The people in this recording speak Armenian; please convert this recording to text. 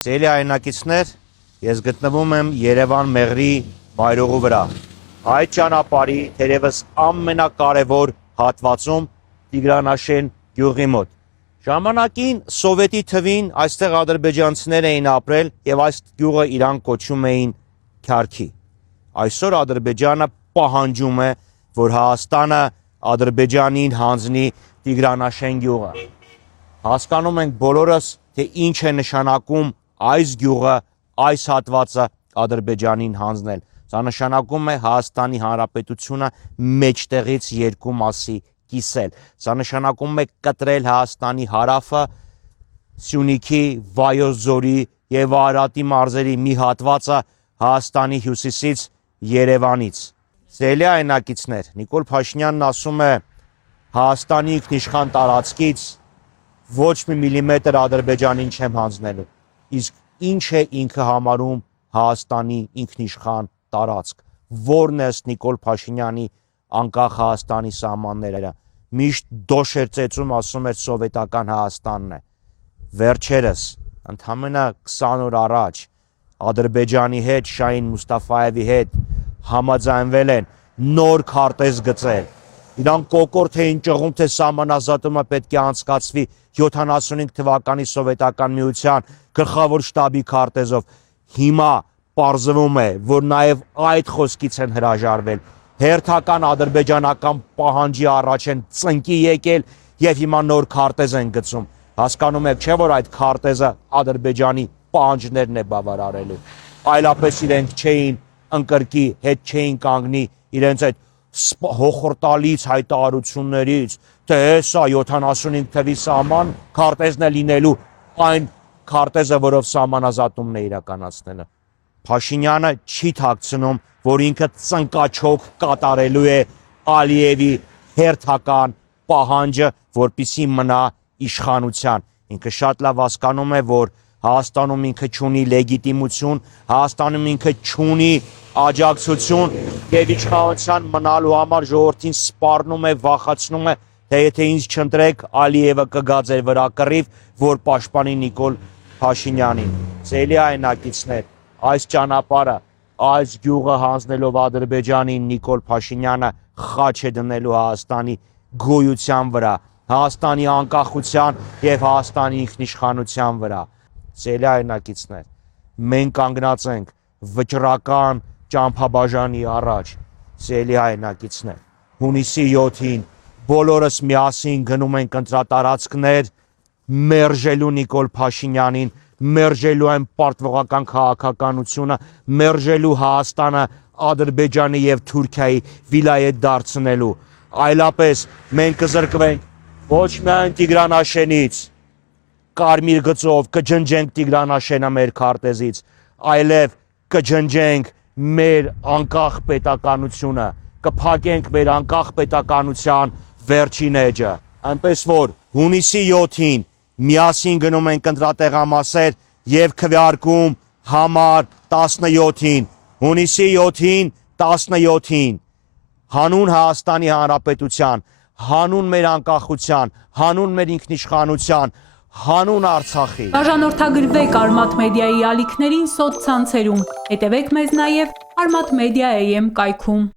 Սիրելի հայրենակիցներ, ես գտնվում եմ Երևան Մեղրի մայրուղու վրա։ Այդ ճանապարհի թերևս ամենակարևոր հատվածում Տիգրանաշեն գյուղի մոտ։ Ժամանակին սովետի թվին այստեղ ադրբեջանցիներ էին ապրել եւ այս գյուղը իրան կոչում էին Քյարքի։ Այսօր Ադրբեջանը պահանջում է, որ Հայաստանը Ադրբեջանին հանձնի Տիգրանաշեն գյուղը։ Հասկանում ենք բոլորս, թե ինչ է նշանակում այս գյուղը, այս հատվածը Ադրբեջանին հանձնել։ Սա նշանակում է Հայաստանի Հանրապետությունը մեջտեղից երկու մասի կիսել։ Սա նշանակում է կտրել Հայաստանի հարավը, Սյունիքի, Վայոց ձորի եւ Արարատի մարզերի մի հատվածը Հայաստանի հյուսիսից Երևանից։ Սիրելի հայրենակիցներ, Նիկոլ Փաշինյանն ասում է Հայաստանի ինքնիշխան տարածքից ոչ մի միլիմետր Ադրբեջանին չեմ հանձնելու։ Իսկ ինչ է ինքը համարում Հայաստանի ինքնիշխան տարածք, որն է Նիկոլ Փաշինյանի անկախ Հայաստանի սահմանները։ Միշտ դոշ էր ծեծում, ասում էր սովետական Հայաստանն է։ Վերջերս, ընդամենը 20 օր առաջ Ադրբեջանի հետ, Շահին Մուստաֆայևի հետ համաձայնվել են նոր քարտեզ գծել։ Իրանք կոկորդ էին ճղում, թե սահմանազատումը պետք է անցկացվի 75 թվականի սովետական միության գլխավոր շտաբի քարտեզով։ Հիմա պարզվում է, որ նաև այդ խոսքից են հրաժարվել։ Հերթական ադրբեջանական պահանջի առաջ են ծնկի եկել եւ հիմա նոր քարտեզ են գծում։ Հասկանում եք, չէ՞ որ այդ քարտեզը Ադրբեջանի պահանջներն է բավարարելու։ Այլապես իրենք չէին ընկրկի, հետ չէին կանգնի իրենց այդ հոխորտալից հայտարարություններից, թե սա 75 թվի սահման քարտեզն է լինելու, այն քարտեզը, որով սահմանազատումն է իրականացնելը։ Փաշինյանը չի թաքցնում, որ ինքը ծնկաչոք կատարելու է Ալիևի հերթական պահանջը, որպեսզի մնա իշխանության։ Ինքը շատ լավ հասկանում է, որ Հայաստանում ինքը չունի լեգիտիմություն, Հայաստանում ինքը չունի աջակցություն եւ իշխանության մնալու համար ժողովրդին սպառնում է, վախացնում է, թե եթե ինձ չընտրեք, Ալիևը կգա ձեր վրա կռիվ, որ պաշտպանի Նիկոլ Փաշինյանին։ Սիրելի հայրենակիցներ, այս ճանապարհը, այս գյուղը հանձնելով Ադրբեջանին Նիկոլ Փաշինյանը խաչ է դնելու Հայաստանի գոյության վրա, Հայաստանի անկախության եւ Հայաստանի ինքնիշխանության վրա։ Սիրելի հայրենակիցներ, մենք կանգնած ենք վճռական ճամփաբաժանի առաջ։ Սիրելի հայրենակիցներ, հունիսի 7-ին բոլորս միասին գնում ենք ընտրատարածքներ, մերժելու Նիկոլ Փաշինյանին, մերժելու այն պարտվողական քաղաքականությունը, մերժելու Հայաստանը Ադրբեջանի եւ Թուրքիայի վիլայետ դարձնելու։ Այլապես մենք կզրկվենք ոչ միայն Տիգրանաշենից, կարմիր գծով կջնջենք Տիգրանաշենը մեր քարտեզից, այլև կջնջենք մեր անկախ պետականությունը, կփակենք մեր անկախ պետականության վերջին էջը։ Այնպես որ հունիսի 7-ին միասին գնում ենք ընտրատեղամասեր եւ քվեարկում համար 17-ին, հունիսի 7-ին, 17-ին, հանուն Հայաստանի Հանրապետության, հանուն մեր անկախության, հանուն մեր ինքնիշխանության, հանուն Արցախի։ Բաժանորդագրվեք Արմաթ մեդիայի ալիքներին սոցցանցերում, հետևեք մեզ նաև Armat Media AM կայքում։